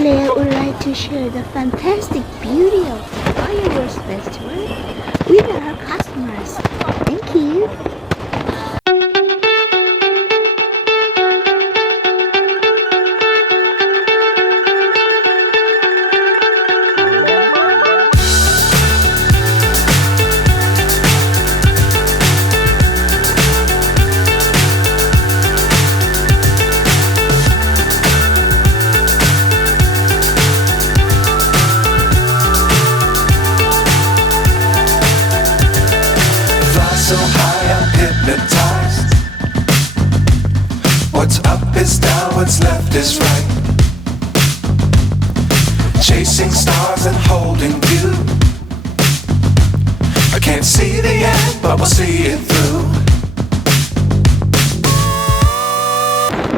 Claire would like to share the fantastic beauty of fireworks festival with our customers. Thank you. So high I'm hypnotized. What's up is down, what's left is right. Chasing stars and holding you. I can't see the end, but we'll see it through.